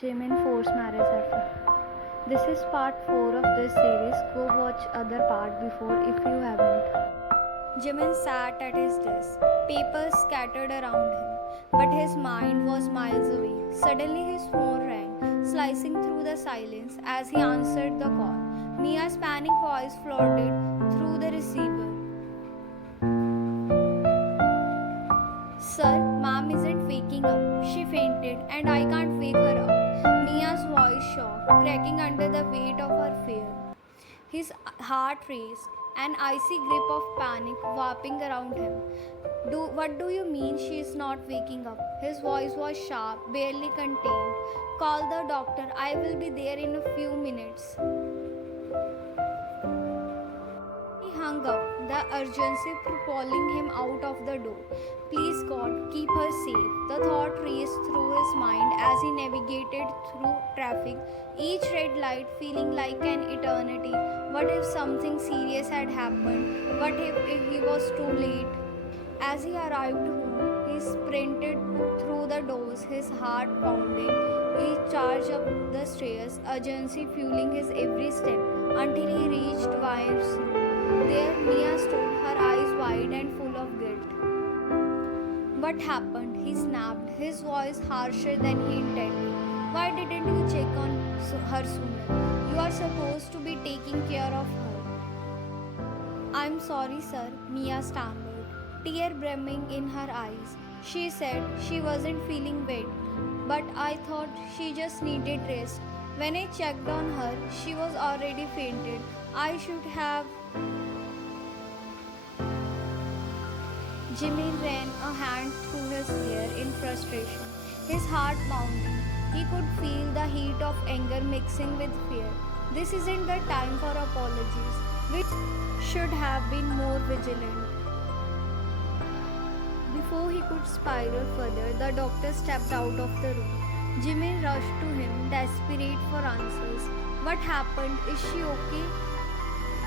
Jimin forced marriage after. This is part 4 of this series. Go watch other part before if you haven't. Jimin sat at his desk, papers scattered around him, but his mind was miles away. Suddenly his phone rang, slicing through the silence as he answered the call. Mia's panic voice floated through the receiver. Sir, mom isn't waking up. She fainted and I can't wake her up. Mia's voice shook, cracking under the weight of her fear. His heart raced, an icy grip of panic wrapping around him. What do you mean she is not waking up? His voice was sharp, barely contained. Call the doctor. I will be there in a few minutes. He hung up, the urgency propelling him out of the door. Please God, keep her safe. The thought raced through his mind as he navigated through traffic, each red light feeling like an eternity. What if something serious had happened? What if he was too late? As he arrived home, he sprinted through the doors, his heart pounding. He charged up the stairs, urgency fueling his every step, until he reached Wife's room. There, Mia stood, her eyes wide and full of guilt. What happened? He snapped, his voice harsher than he intended. Why didn't you check on her sooner? You are supposed to be taking care of her. I'm sorry, sir, Mia stammered, tear brimming in her eyes. She said she wasn't feeling well, but I thought she just needed rest. When I checked on her, she was already fainted. I should have. Jimmy ran a hand through his hair in frustration, his heart pounding. He could feel the heat of anger mixing with fear. This isn't the time for apologies. We should have been more vigilant. Before he could spiral further, the doctor stepped out of the room. Jimmy rushed to him, desperate for answers. What happened? Is she okay?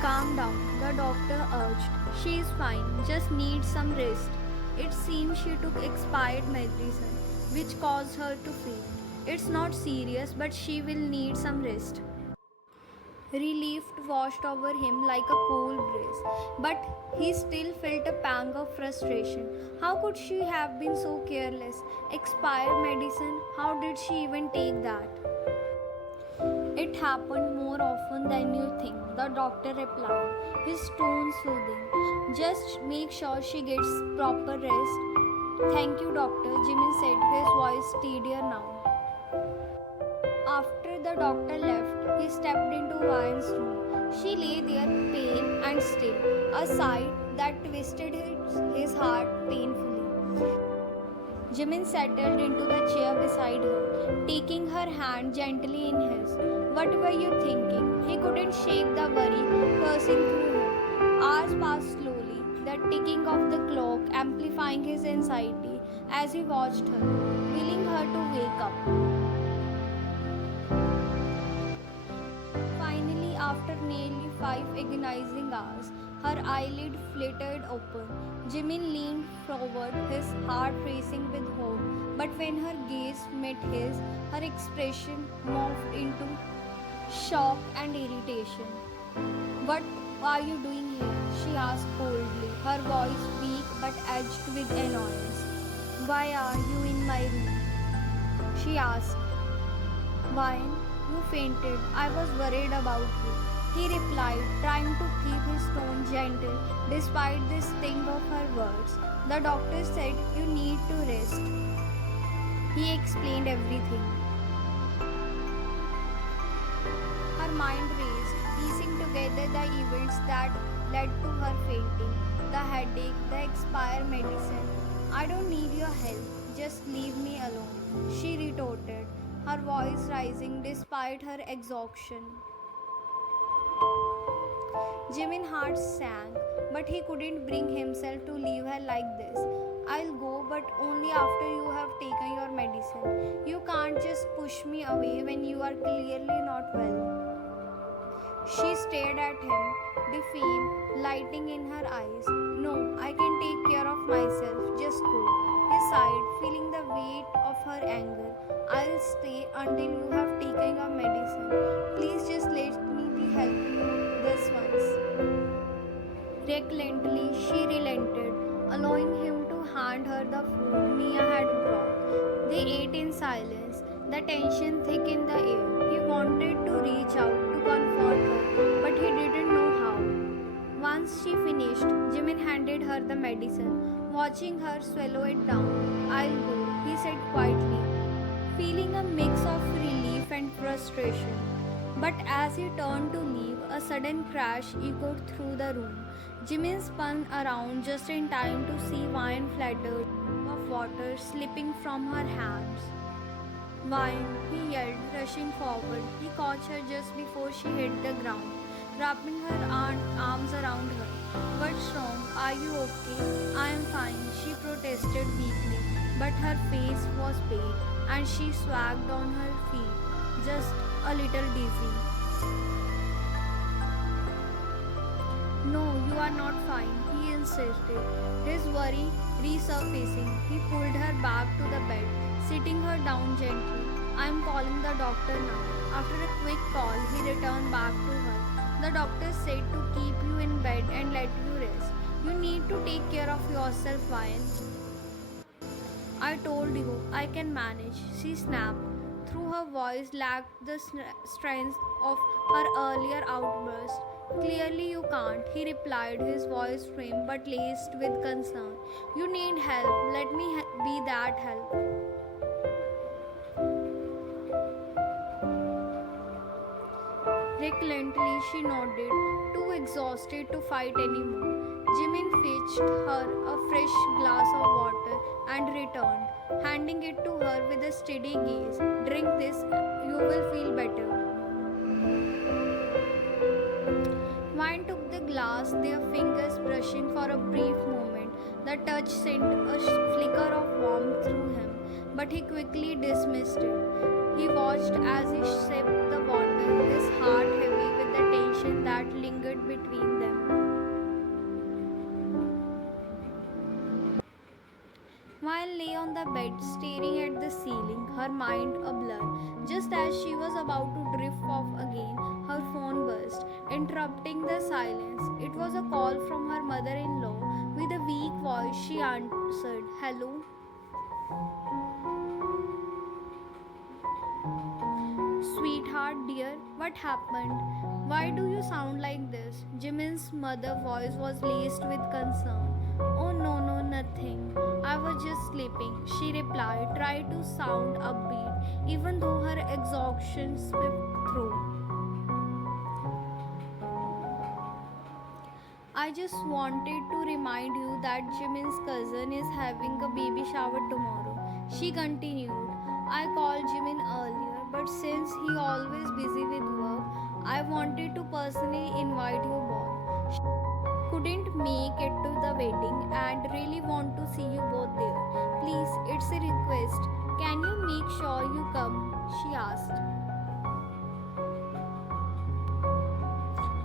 Calm down, the doctor urged. She is fine, just needs some rest. It seems she took expired medicine, which caused her to faint. It's not serious, but she will need some rest. Relief washed over him like a cool breeze, but he still felt a pang of frustration. How could she have been so careless? Expired medicine? How did she even take that? It happened more often than you think, the doctor replied, his tone soothing. Just make sure she gets proper rest. Thank you, doctor, Jimmy said, his voice steadier now. After the doctor left, he stepped into Vian's room. She lay there pale and still, a sight that twisted his heart painfully. Jimin settled into the chair beside her, taking her hand gently in his. What were you thinking? He couldn't shake the worry coursing through him. Hours passed slowly, the ticking of the clock amplifying his anxiety as he watched her, willing her to wake up. Finally, after nearly 5 agonizing hours, her eyelid fluttered open. Jimin leaned forward, his heart racing with hope. But when her gaze met his, her expression morphed into shock and irritation. What are you doing here? She asked coldly, her voice weak but edged with annoyance. Why are you in my room? She asked. Why? You fainted. I was worried about you. He replied, trying to keep his tone gentle despite the sting of her words. The doctor said you need to rest. He explained everything. Her mind raced, piecing together the events that led to her fainting, the headache, the expired medicine. I don't need your help. Just leave me alone, she retorted, her voice rising despite her exhaustion. Jimin's heart sank, but he couldn't bring himself to leave her like this. I'll go, but only after you have taken your medicine. You can't just push me away when you are clearly not well. She stared at him, defeat lighting in her eyes. No, I can take care of myself. Just go. He sighed, feeling the weight of her anger. I'll stay until you have taken your medicine. Please just let me be help you this once. Reluctantly, she relented, allowing him to hand her the food Mia had brought. They ate in silence, the tension thick in the air. He wanted to reach out to comfort her, but he didn't know how. Once she finished, Jimin handed her the medicine, watching her swallow it down. I'll go, he said quietly, feeling a mix of relief and frustration. But as he turned to leave, a sudden crash echoed through the room. Jimin spun around just in time to see wine flattered of water slipping from her hands. Wine, he yelled, rushing forward. He caught her just before she hit the ground, wrapping her arms around her. What's wrong? Are you okay? I am fine, she protested weakly, but her face was pale and she swagged on her feet, just a little dizzy. No, you are not fine, he insisted, his worry resurfacing. He pulled her back to the bed, sitting her down gently. I am calling the doctor now. After a quick call, he returned back to her. The doctor said to keep you in bed and let you rest. You need to take care of yourself while. I told you I can manage, she snapped. Through her voice lacked the strength of her earlier outburst. Clearly you can't, he replied, his voice firm but laced with concern. You need help, let me be that help. Reluctantly, she nodded, too exhausted to fight anymore. Jimin fetched her a fresh glass of water and returned, handing it to her with a steady gaze. Drink this, you will feel better. Wine took the glass, their fingers brushing for a brief moment. The touch sent a flicker of warmth through him, but he quickly dismissed it. He watched as he sipped the water, his heart heavy with the tension that lingered between them. While lay on the bed, staring at the ceiling, her mind a blur. Just as she was about to drift off again, her phone burst, interrupting the silence. It was a call from her mother-in-law. With a weak voice, she answered, "Hello?" Sweetheart, dear, what happened? Why do you sound like this? Jimin's mother's voice was laced with concern. Oh no, nothing. I was just sleeping, she replied, trying to sound upbeat, even though her exhaustion swept through. I just wanted to remind you that Jimin's cousin is having a baby shower tomorrow. She continued. I called Jimin earlier, but since he always busy with work, I wanted to personally invite you both. She couldn't make it to the wedding and really want to see you both there. Please, it's a request. Can you make sure you come? She asked.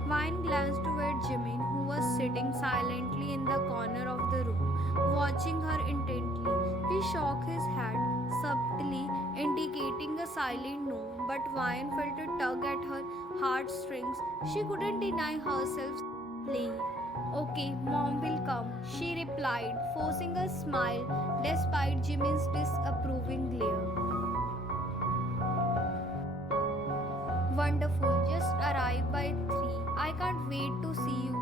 Vine glanced toward Jimin, who was sitting silently in the corner of the room, watching her intently. He shook his head, subtly indicating a silent no, but Vine felt a tug at her heartstrings. She couldn't deny herself playing. Okay, mom will come, she replied, forcing a smile despite Jimin's disapproving glare. Wonderful, just arrived by 3. I can't wait to see you,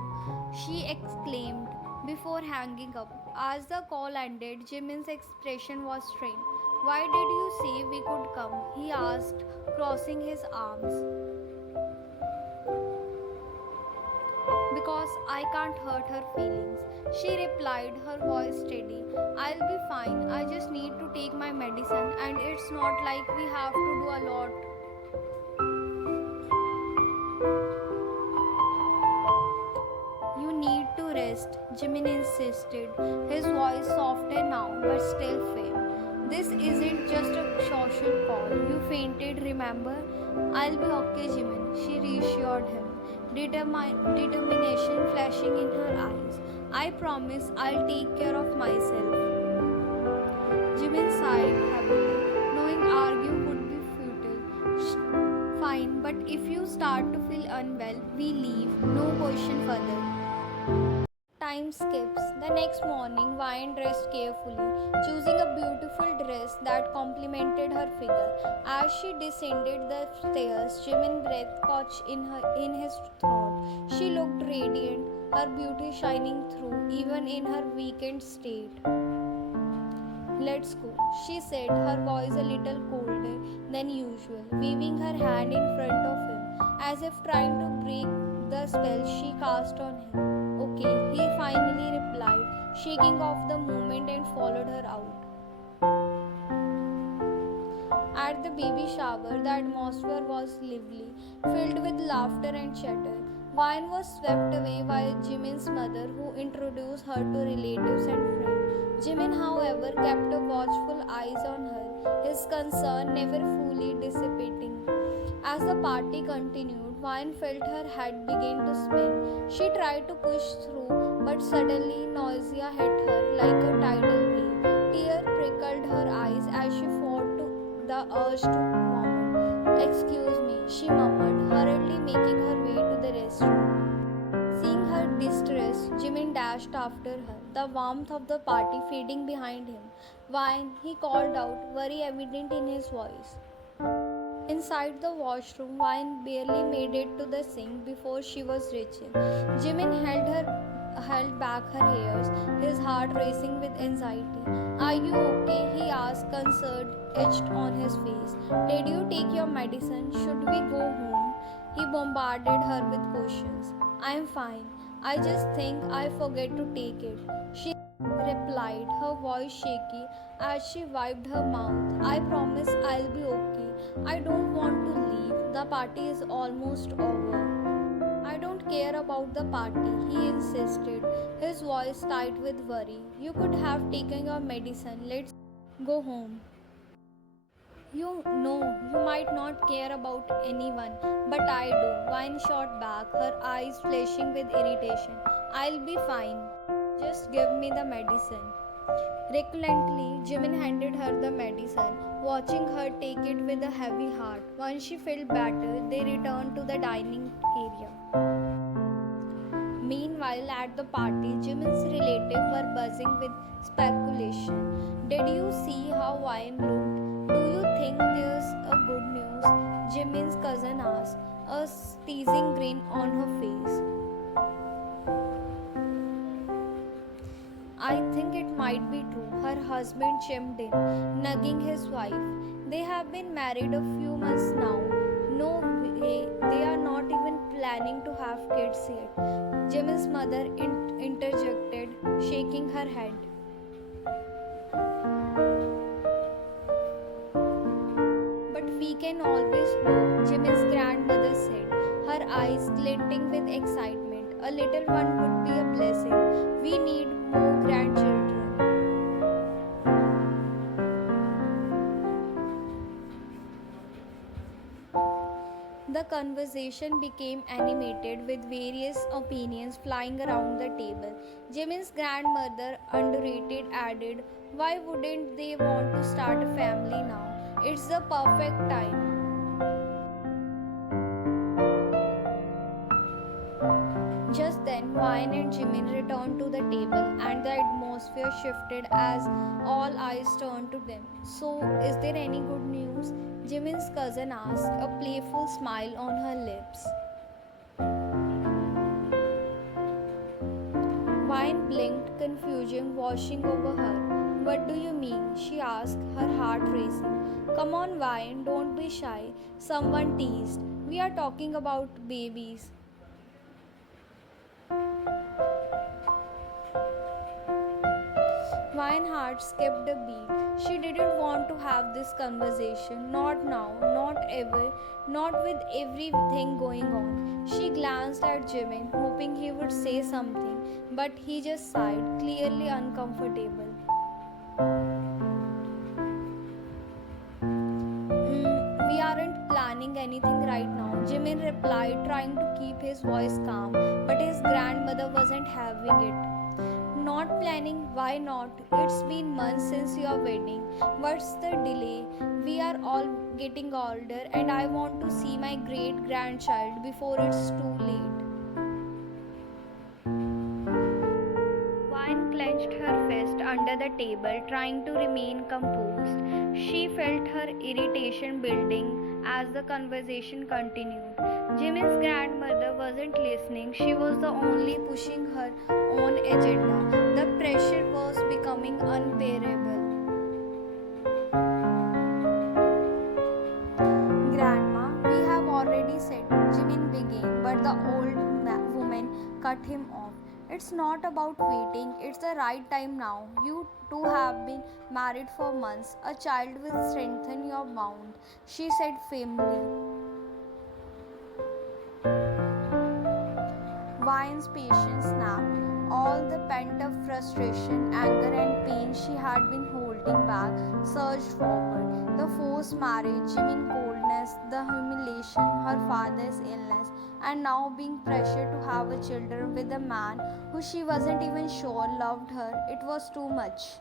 she exclaimed before hanging up. As the call ended, Jimin's expression was strained. Why did you say we could come? He asked, crossing his arms. Because I can't hurt her feelings, she replied, her voice steady. I'll be fine, I just need to take my medicine, and it's not like we have to do a lot. You need to rest, Jimin insisted, his voice softer now but still firm. This isn't just a social call. You fainted, remember? I'll be okay, Jimin, she reassured him, determination flashing in her eyes. I promise I'll take care of myself. Jimin sighed heavily, knowing arguing Fine, but if you start to feel unwell, we leave. No question further. Time skips. The next morning, Vine dressed carefully, choosing a beautiful dress that complemented her figure. As she descended the stairs, Jimin's breath caught in his throat. She looked radiant, her beauty shining through, even in her weakened state. Let's go, she said, her voice a little colder than usual, waving her hand in front of him, as if trying to break the spell she cast on him. Okay, he finally replied, shaking off the movement and followed her out. At the baby shower, the atmosphere was lively, filled with laughter and chatter. Vine was swept away by Jimin's mother, who introduced her to relatives and friends. Jimin, however, kept a watchful eyes on her, his concern never fully dissipating. As the party continued, Vine felt her head begin to spin. She tried to push through, but suddenly nausea hit her like a tidal wave. Tears prickled her eyes as she fought the urge to vomit. Excuse me, she murmured, hurriedly making her way to the restroom. Seeing her distress, Jimin dashed after her, the warmth of the party fading behind him. Vine, he called out, worry evident in his voice. Inside the washroom, Vine barely made it to the sink before she was reaching. Jimin held back her hairs, his heart racing with anxiety. Are you okay? He asked, concern etched on his face. Did you take your medicine? Should we go home? He bombarded her with questions. I am fine. I just think I forget to take it. She replied, her voice shaky as she wiped her mouth. I promise I'll be okay. I don't want to leave. The party is almost over. I don't care about the party, he insisted, his voice tight with worry. You could have taken your medicine. Let's go home. You know, you might not care about anyone, but I do. Vine shot back, her eyes flashing with irritation. I'll be fine. Just give me the medicine. Reluctantly, Jimin handed her the medicine, watching her take it with a heavy heart. Once she felt better, they returned to the dining area. Meanwhile, at the party, Jimin's relatives were buzzing with speculation. Did you see how Vine looked? Do you think there's a good news? Jimin's cousin asked, a teasing grin on her face. I think it might be true, her husband chimed in, nugging his wife. They have been married a few months now. No way, they are not even planning to have kids yet. Jimin's mother interjected, shaking her head. But we can always hope, Jimin's grandmother said, her eyes glinting with excitement. A little one would be a blessing. We need more grandchildren. The conversation became animated with various opinions flying around the table. Jimin's grandmother, underrated, added, why wouldn't they want to start a family now? It's the perfect time. Just then, Vine and Jimin returned to the table and the atmosphere shifted as all eyes turned to them. So, is there any good news? Jimin's cousin asked, a playful smile on her lips. Vine blinked, confusion washing over her. What do you mean? She asked, her heart racing. Come on, Vine, don't be shy. Someone teased. We are talking about babies. Vine's heart skipped a beat. She didn't want to have this conversation. Not now, not ever, not with everything going on. She glanced at Jimin, hoping he would say something, but he just sighed, clearly uncomfortable. We aren't planning anything right now, Jimin replied, trying to keep his voice calm, but his grandmother wasn't having it. Not planning? Why not? It's been months since your wedding. What's the delay? We are all getting older, and I want to see my great grandchild before it's too late. Vine clenched her fist under the table, trying to remain composed. She felt her irritation building as the conversation continued. Jimmy's grandmother wasn't listening, she was the only pushing her own agenda. The pressure was becoming unbearable. Grandma, we have already said, Jimin began, but the old woman cut him off. It's not about waiting, it's the right time now. You two have been married for months. A child will strengthen your bond, she said firmly. Vine's patience snapped. All the pent up frustration, anger, and pain she had been holding back surged forward. The forced marriage, Jimin's coldness, the humiliation, her father's illness, and now being pressured to have a children with a man who she wasn't even sure loved her. It was too much.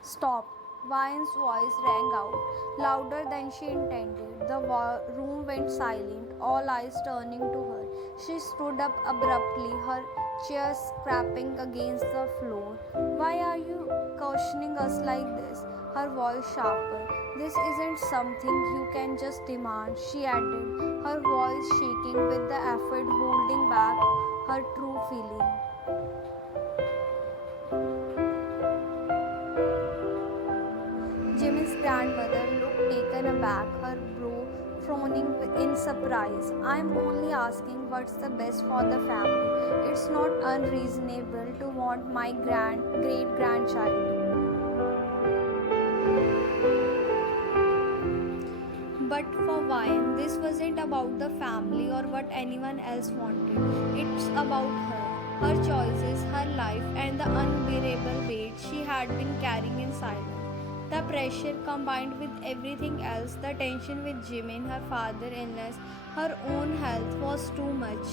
Stop. Vine's voice rang out, louder than she intended. The room went silent, all eyes turning to her. She stood up abruptly, her chair scraping against the floor. Why are you cautioning us like this? Her voice sharper. This isn't something you can just demand, she added, her voice shaking with the effort holding back her true feeling. Jimmy's grandmother looked taken aback, her brow frowning in surprise. I'm only asking what's the best for the family. It's not unreasonable to want my great grandchild. But for Vine, this wasn't about the family or what anyone else wanted. It's about her, her choices, her life, and the unbearable weight she had been carrying in silence. The pressure combined with everything else, the tension with Jimin, her father's illness, her own health was too much.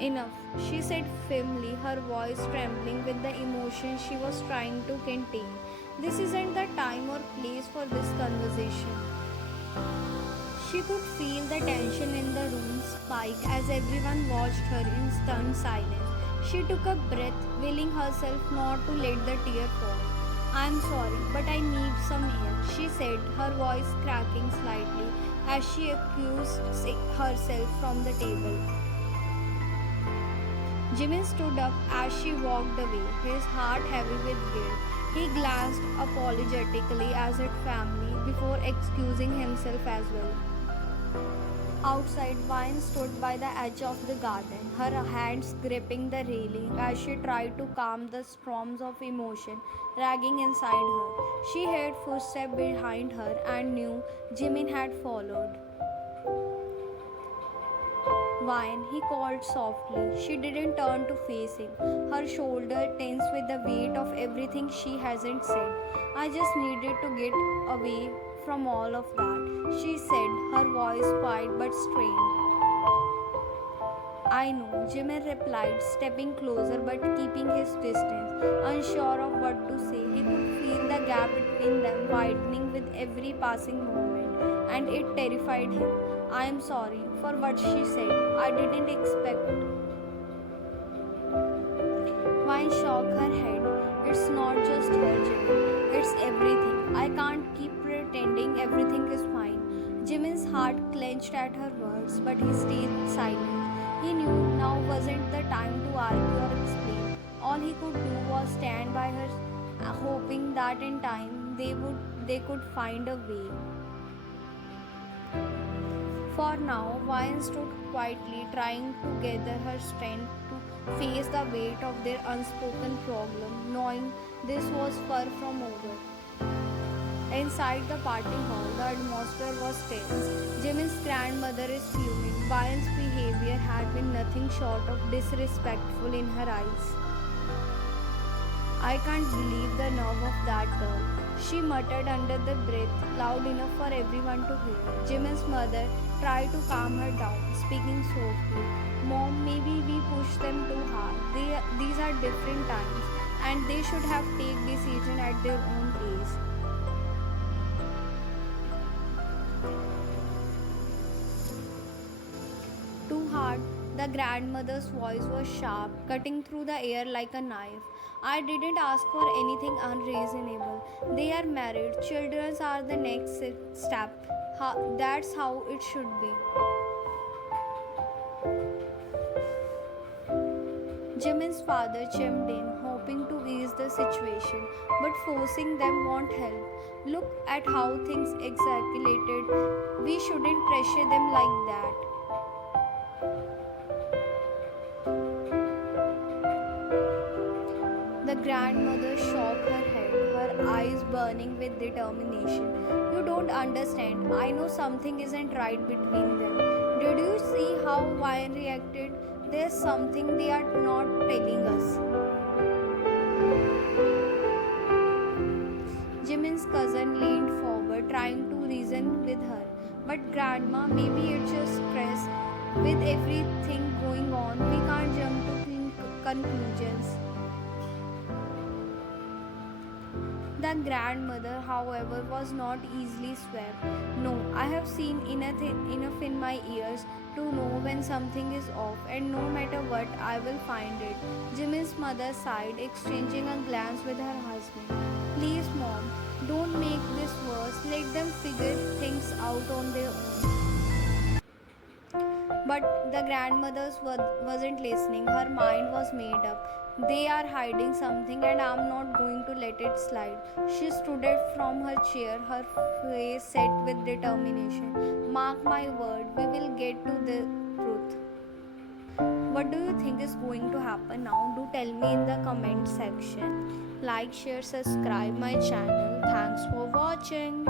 Enough, she said firmly, her voice trembling with the emotion she was trying to contain. This isn't the time or place for this conversation. She could feel the tension in the room spike as everyone watched her in stunned silence. She took a breath, willing herself not to let the tear fall. I'm sorry, but I need some air, she said, her voice cracking slightly as she accused herself from the table. Jimin stood up as she walked away, his heart heavy with guilt. He glanced apologetically at his family before excusing himself as well. Outside, Vine stood by the edge of the garden, her hands gripping the railing as she tried to calm the storms of emotion raging inside her. She heard footsteps behind her and knew Jimin had followed. Vine, he called softly. She didn't turn to face him, her shoulder tense with the weight of everything she hasn't said. I just needed to get away from all of that, she said, her voice quiet but strained. I know, Jimin replied, stepping closer but keeping his distance. Unsure of what to say, he could feel the gap between them widening with every passing moment, and it terrified him. I am sorry for what she said. I didn't expect. Vine shook her head. It's not just her, Jimin. It's everything. I can't keep pretending everything is fine. Jimin's heart clenched at her words, but he stayed silent. He knew now wasn't the time to argue or explain. All he could do was stand by her, hoping that in time they could find a way. For now, Vine stood quietly, trying to gather her strength to face the weight of their unspoken problem, knowing this was far from over. Inside the party hall, the atmosphere was tense. Jimin's grandmother is fuming. Vine's behavior had been nothing short of disrespectful in her eyes. I can't believe the nerve of that girl, she muttered under the breath, loud enough for everyone to hear. Jimin's mother tried to calm her down, speaking softly. Mom, maybe we pushed them too hard. These are different times. and they should have take decision at their own pace. Too hard. The grandmother's voice was sharp, cutting through the air like a knife. I didn't ask for anything unreasonable. They are married. Children are the next step. That's how it should be. Jimin's father chimed in, hoping to ease the situation, but forcing them won't help. Look at how things escalated. We shouldn't pressure them like that. The grandmother shook her head, her eyes burning with determination. You don't understand. I know something isn't right between them. Did you see how Ryan reacted? There's something they are not telling us. Jimin's cousin leaned forward, trying to reason with her. But grandma, maybe it's just stress. With everything going on, we can't jump to conclusions. The grandmother, however, was not easily swept. No, I have seen enough in my ears to know when something is off, and no matter what, I will find it. Jimmy's mother sighed, exchanging a glance with her husband. Please, mom, don't make this worse. Let them figure things out on their own. But the grandmother wasn't listening. Her mind was made up. They are hiding something, and I'm not going to let it slide. She stood up from her chair, her face set with determination. Mark my word, we will get to the truth. What do you think is going to happen now? Do tell me in the comment section. Like, share, subscribe my channel. Thanks for watching.